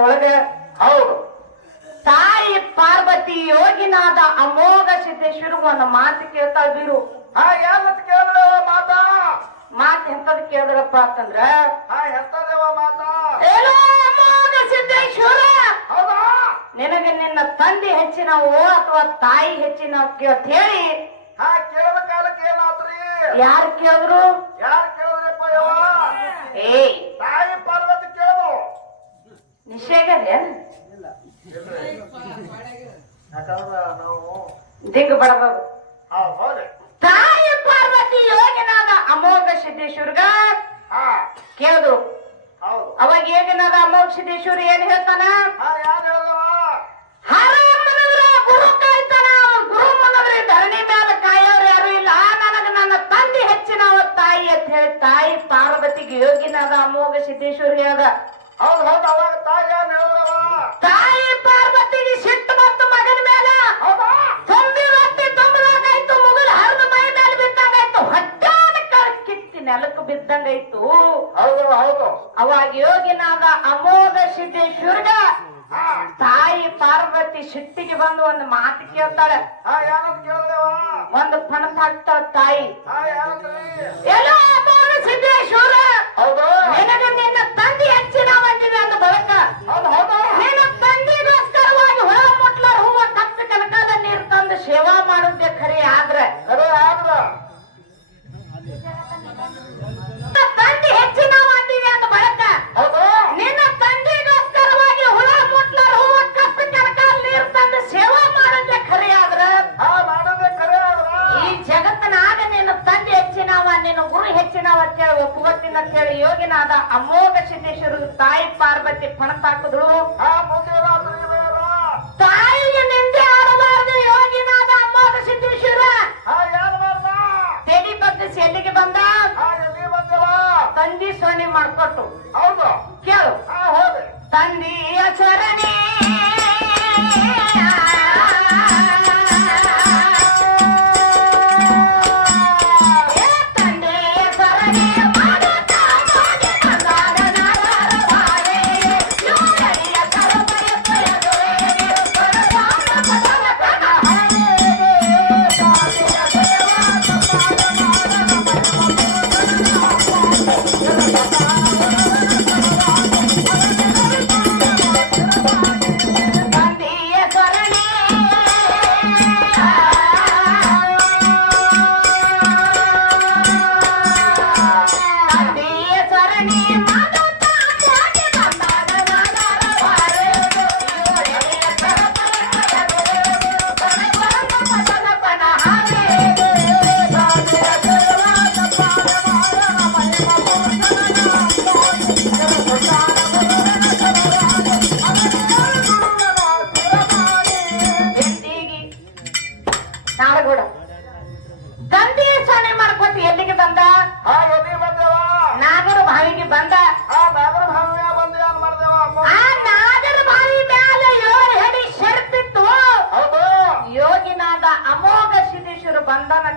ಪಾತ್ರದೊಳಗ ಹೌದು. ತಾಯಿ ಪಾರ್ವತಿ ಯೋಗಿನಾದ ಅಮೋಘ ಸಿದ್ದೇಶ್ವರ ಒಂದು ಮಾತು ಕೇಳ್ತಾ ಬಿರು ಹಾ ಯಾವತ್ ಕೇಳಿದ್ರೆ ಮಾತಾ? ಮಾತು ಎಂತದ್ ಕೇಳಿದ್ರಪ್ಪ ಅಂತಂದ್ರೆ ಹಾ ಎಂತದೇವ ಮಾತಾ? ಏನೋ ಅಮೋಘ ಸಿದ್ದೇಶ್ವರ! ಹೌದಾ? ನಿನಗೆ ನಿನ್ನ ತಂದೆ ಹೆಚ್ಚಿನವು ಅಥವಾ ತಾಯಿ ಹೆಚ್ಚಿನ ಕೇಳ್ತ ಹೇಳಿ. ಹಾ ಕೇಳಿದ ಕಾಲಕ್ಕೆ ಏನಾತ್ರಿ ಯಾರು ಕೇಳಿದ್ರು? ಯಾರು ಕೇಳಿದ್ರಪ್ಪ ಯವ್ವ ಏಯ್ ತಾಯಿ ಪಾರ್ವತಿ ಕೇಳಿದ್ರು ನಿಷೇಗದೆ ಯಾಕಂದ್ರ ನಾವು ದಿಂಗ ಬಡಬಾರ್ದು ತಾಯಿ ಪಾರ್ವತಿ ಯೋಗಿನಾದ ಅಮೋಘ ಸಿದ್ದೇಶ್ವರ್ಗ? ಕೇಳಿದ್ರು ಅವಾಗ ಯೋಗಿನಾದ ಅಮೋಘ ಸಿದ್ದೇಶ್ವರ ಏನ್ ಹೇಳ್ತಾನ? ತಾಯಿ ಅಂತ ಹೇಳಿ ತಾಯಿ ಪಾರ್ವತಿಗೆ ಯೋಗಿನಾದ ಅಮೋಘ ಸಿದ್ದೇಶ್ವರ ಹೇಳ್ದ. ಹೌದು ಹೌದು ಅವಾಗ ಕಿತ್ತಿ ಇತ್ತು ಅವಾಗ ಯೋಗಿನಾದ ಅಮೋಘ ಸಿದ್ದೇಶ್ವರ್ಗ ತಾಯಿ ಪಾರ್ವತಿ ಶಿಟ್ಟಿಗೆ ಬಂದು ಒಂದು ಮಾತು ಕೇಳ್ತಾಳೆ. ಒಂದು ಪಣ ತಾಯಿ. ಎಲ್ಲೋ ಅಮೋಘ ಸಿದ್ದೇಶ್ವರ ಹೌದು ನಿನಗೆ ನಿನ್ನ ತಂದೆ ಹೆಚ್ಚಿನ ಬಂದಿದೆ ಅಂದ ಬಳಕ ಹೌದು ಹೌದು ನಿನ್ನ ತಂದೆಗೋಸ್ಕರವಾಗಿ ಹೊರ ಮುಟ್ಲಾರ ಹೂವ ಕಪ್ಪಿ ಕನಕಾದ ನೀರು ತಂದು ಸೇವಾ ಮಾಡುದೇ ಖರೆ ಆದ್ರೆ ಖರೆ ಆದ್ರ ನಿನ್ನ ತಂದೆ ಹೆಚ್ಚಿನ ಬಂದಿದೆ ಅಂದ ಬಳಕ ಹೌದು ನಿನ್ನ ತಂದೆಗೋಸ್ಕರವಾಗಿ ಹುಳ ಮುಟ್ಲಾರ ಹೂವ ಕಪ್ಪಿ ಕನಕಾದ ನೀರು ತಂದು ಸೇವಾ ಮಾಡುದೇ ಖರೆ ಆದ್ರ ಹಾ ಮಾಡೋದೇ ಖರೆ ಆದ್ರ ಈ ಜಗತ್ತಿನಾಗ ನಿನ್ನ ತಂದೆ ಹೆಚ್ಚಿನವ ನಿನ್ನ ಗುರು ಹೆಚ್ಚಿನವ ಅಂತೇಳಿ ಒಪ್ಪುವತ್ತಿನ ಅಂತೇಳಿ ಯೋಗಿನಾದ ಅಮೋಘ ಸಿದ್ದೇಶ್ವರ ತಾಯಿ ಪಣ ಬೇಡ ತಾಯಿಗೆ ನಿಂದೆ ಆಡಬಾರದು ಯೋಗಿನಾದ ಅಮೋಘ ಸಿದ್ದೇಶ್ವರ. ಎಲ್ಲಿಗೆ ಬಂದ ಬಂದವ? ತಂದಿ ಸೊನ್ನೆ ಮಾಡ್ಕೊಟ್ಟು.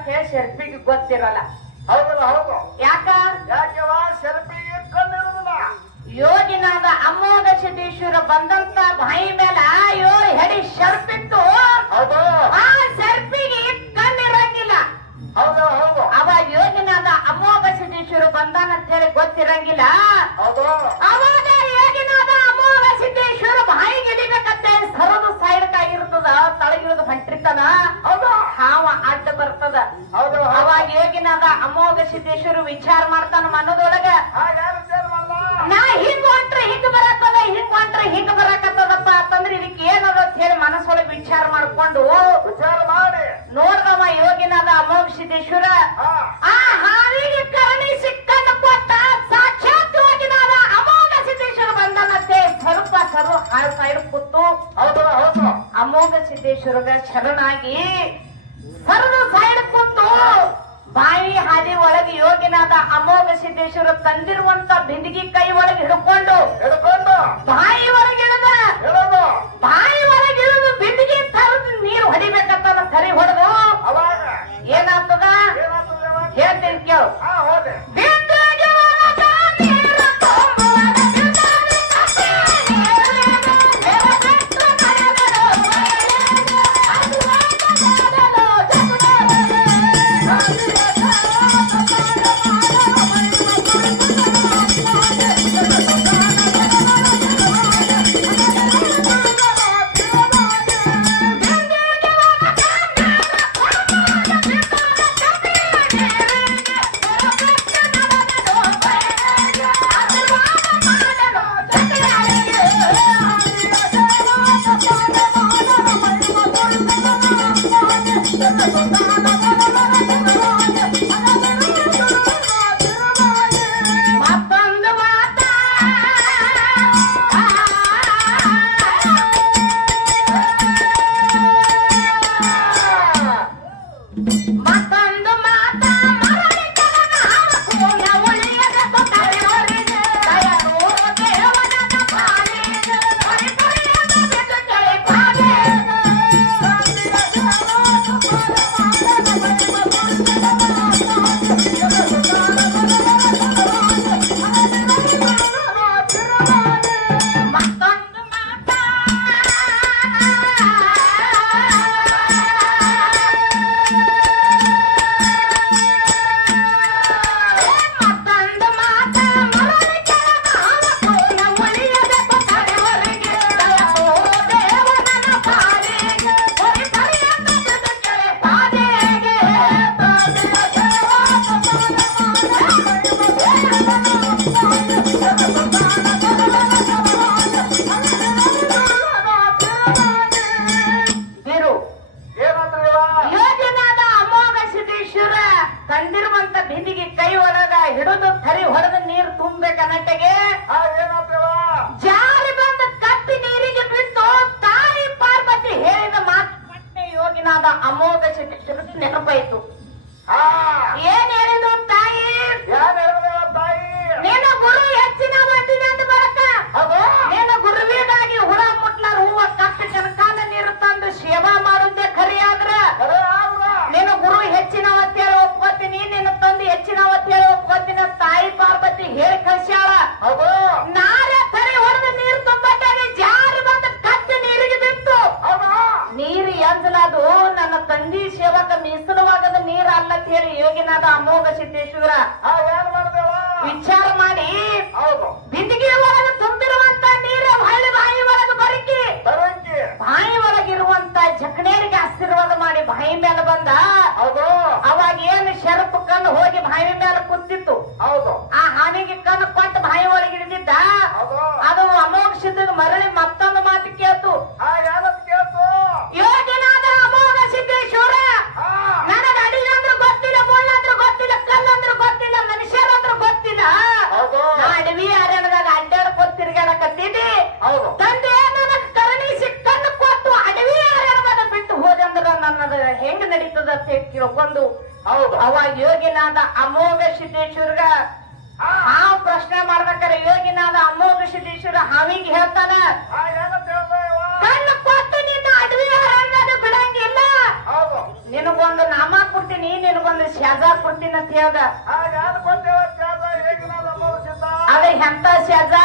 ಕೇಳಿ ಶರ್ಪಿಗೆ ಗೊತ್ತಿರಲ್ಲ. ಹೌದಲ್ಲ ಹೌದು. ಯಾಕ? ಯಾಕೆವ ಸರ್ಪಿಗೆ ಕಣ್ಣಿರುದಿಲ್ಲ ಯೋಗಿನಾದ ಅಮೋಘ ಸಿದ್ದೇಶ್ವರ ಬಂದಂತ ಬಾಯಿ ಮೇಲ ಯೋ ಹೆಡಿ ಶರ್ಪಿತ್ತು ಹೌದು. ಆ ಶರ್ಪಿಗೆ ಕಣ್ಣಿರಂಗಿಲ್ಲ ಹೌದು ಹೌದು. ಅವ ಯೋಗಿನಾದ ಅಮೋಘ ಸಿದ್ದೇಶ್ವರ ಬಂದಾನಂತ ಹೇಳಿ ಗೊತ್ತಿರಂಗಿಲ್ಲ ಹೌದು ಅವಾಗ ಯೋಗಿನಾದ ಅಮೋಘ ಸಿದ್ದೇಶ್ವರ ಬಾಯಿ ಗೆಡಿಬೇಕಂತ ಸರದು ಸೈಡ್ ಇರ್ತದ ತಳಗಿಳಿದು ಹೊಂಟಿರ್ತಾನ ಹೌದು ಹಾವ ಅಡ್ಡ ಬರ್ತದ ಹೌದು ಹೌದು ಅವಾಗ ಯೋಗಿನಾದ ಅಮೋಘ ಸಿದ್ದೇಶ್ವರ ವಿಚಾರ ಮಾಡ್ತಾನ ಮನದೊಳಗ. ನಾ ಹಿಂಗ್ ಹೊಂಟ್ರ ಹಿಂಗ್ ಬರಾಕದ ಹಿಂಗ್ ಹೊಂಟ್ರ ಹಿಂಗ್ ಬರಾಕತ್ತದಪ್ಪ ಅಂತಂದ್ರೆ ಇದಕ್ಕೆ ಏನದ ಅಂತ ಹೇಳಿ ಮನಸ್ಸೊಳಗೆ ವಿಚಾರ ಮಾಡ್ಕೊಂಡು ವಿಚಾರ ಮಾಡಿ. ನೋಡ್ದವ ಯೋಗಿನಾದ ಅಮೋಘ ಸಿದ್ದೇಶ್ವರ ಆ ಹಾವಿಗೆ ಕರಣಿ ಕೊಟ್ಟ ಸಾಕ್ಷಾತ್ ಯೋಗಿನಾದ ಅಮೋಘ ಸಿದ್ದೇಶ್ವರ ಬಂದನಂತೆ ಸ್ವಲ್ಪ ಸರ್ವ ಹಾಳು ಸೈಡ್ ಕೂತು ಹೌದು ಹೌದು. ಅಮೋಘ ಸಿದ್ದೇಶ್ವರಗ ಶರಣಾಗಿ ಸರ್ವ ಸೈಡ್ ಕೂತು ಬಾಯಿ ಹಾದಿ ಒಳಗೆ ಯೋಗಿನಾದ ಅಮೋಘ ಸಿದ್ದೇಶ್ವರ ತಂದಿರುವಂತ ಬಿಂದಿಗೆ ಕೈ ಒಳಗೆ ಹಿಡ್ಕೊಂಡು ಹಿಡ್ಕೊಂಡು ಬಾಯಿ ಒಳಗಿಳಿದ ಬಾಯಿ ಒಳಗೆ ತಂದಿರುವಂತ ಬಿಂದಿಗೆ ಕೈ ಒಳಗ ಹಿಡಿದು ಥರಿ ಹೊಡೆದ ನೀರು ತುಂಬಬೇಕನ್ನಟ್ಟೆಗೆ ಜಾರಿ ಬಂದ ಕಪ್ಪಿ ನೀರಿಗೆ ಬಿಟ್ಟು ತಾಯಿ ಪಾರ್ವತಿ ಹೇಳಿದ ಮಾತು ಪಟ್ಟೆ ಯೋಗಿನಾದ ಅಮೋಘ ನೆನಪಾಯ್ತು. ಏನೇ ವಿಚಾರ ಮಾಡಿ. ಹೌದು. ಬಿಂದಿಗೆ ಒಳಗೆ ತುಂಬಿರುವಂತ ನೀರ ಹಳ್ಳಿ ಬಾಯಿ ಒಳಗೆ ಬರಕಿ. ಬಾಯಿ ಒಳಗಿರುವಂತ ಜಕಣೇರಿಗೆ ಆಶೀರ್ವಾದ ಮಾಡಿ ಬಾಯಿ ಮೇಲೆ ಬಂದ. ಹೌದು. ಅವಾಗ ಏನು ಶರಪ್ ಕಣ್ಣು ಹೋಗಿ ಬಾಯಿ ಮೇಲೆ ಕುಂತಿತ್ತು. ಹೌದು. ಆ ಹಾನಿಗೆ ಕಣ್ಣು ಕೊಟ್ಟು ಬಾಯಿ ಒಳಗೆ ಹಿಡಿದಿದ್ದ ಹೌದು ಅದು ಅಮೋಘ ಸಿದ್ಧಗ ಮರಳಿ ಮತ್ತೊಂದು ಮಾತು ಕೇಳ್ತು ಹಾ ಏನಂತ ಕೇಳ್ತು ಯೋಗಿನಾದ ಅಮೋಘ ಸಿದ್ದೇಶ್ವರ ಹಾ ನನಗ ಅಡಿಗೆ ಅಂದ್ರೆ ಗೊತ್ತಿಲ್ಲ ಮುಳ್ಳಂದ್ರೆ ಗೊತ್ತಿಲ್ಲ ಕಲ್ಲಂದ್ರೆ ಗೊತ್ತಿಲ್ಲ ಮನುಷ್ಯರಂದ್ರೆ ಗೊತ್ತಿಲ್ಲ ಹೌದು ನಾ ಅಡವಿ ಅರಣ್ಯದಾಗ ಅಡ್ಡಾಡ್ಕೊತ್ ತಿರ್ಗಾಡಕತ್ತಿದ್ದಿ ಹೌದು ತಂದೆ ನನಗ್ ಕರುಣಿಸಿ ಕಣ್ಣು ಕೊಟ್ಟು ಅಡವಿ ಅರಣ್ಯದಾಗ ಬಿಟ್ಟು ಹೋದಂದ್ರ ನನ್ನದ ಹೆಂಗ್ ನಡೀತದ ಅಂತ ಹೇಳಿ ಕೇಳ್ಕೊಂಡು ಅವಾಗ ಯೋಗಿನಾದ ಅಮೋಘ ಸಿದ್ದೇಶ್ವರ್ಗ. ಆ ಹಾವ್ ಪ್ರಶ್ನೆ ಮಾಡ್ಬೇಕಾರೆ ಯೋಗಿನಾದ ಅಮೋಘ ಸಿದ್ದೇಶ್ವರ ಹಾವಿಗೆ ಹೇಳ್ತಾನ. ಕಣ್ಣು ಕೊಟ್ಟು ನಿನ್ನ ಅಡವಿ ಬಿಡಂಗಿಲ್ಲ. ನಿನಗೊಂದು ನಾಮ ಕೊಡ್ತೀನಿ ನಿನಗೊಂದು ಶಾಜಾ ಕೊಡ್ತೀನಿ ಅಂತ ಹೇಳ್ದ. ಅದೇ ಎಂತ ಶಾಜಾ